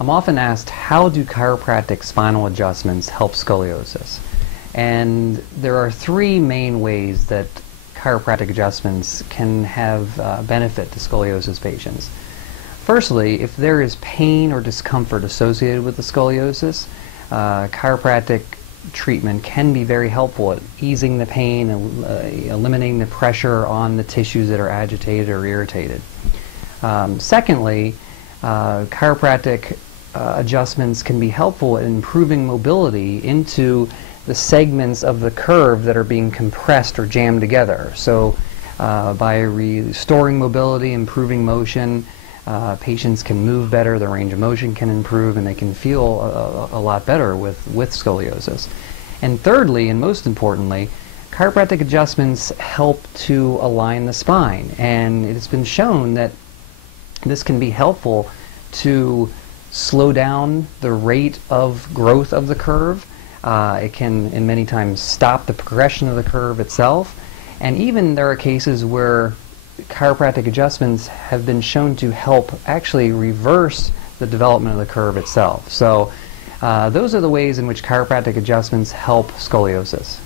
I'm often asked, how do chiropractic spinal adjustments help scoliosis? And there are three main ways that chiropractic adjustments can have benefit to scoliosis patients. Firstly, if there is pain or discomfort associated with the scoliosis, chiropractic treatment can be very helpful at easing the pain and eliminating the pressure on the tissues that are agitated or irritated. Secondly, chiropractic adjustments can be helpful in improving mobility into the segments of the curve that are being compressed or jammed together. So by restoring mobility, improving motion, patients can move better, their range of motion can improve, and they can feel a lot better with scoliosis. And thirdly, and most importantly, chiropractic adjustments help to align the spine. And it's been shown that this can be helpful to slow down the rate of growth of the curve. It can, in many times, stop the progression of the curve itself. And even there are cases where chiropractic adjustments have been shown to help actually reverse the development of the curve itself. So those are the ways in which chiropractic adjustments help scoliosis.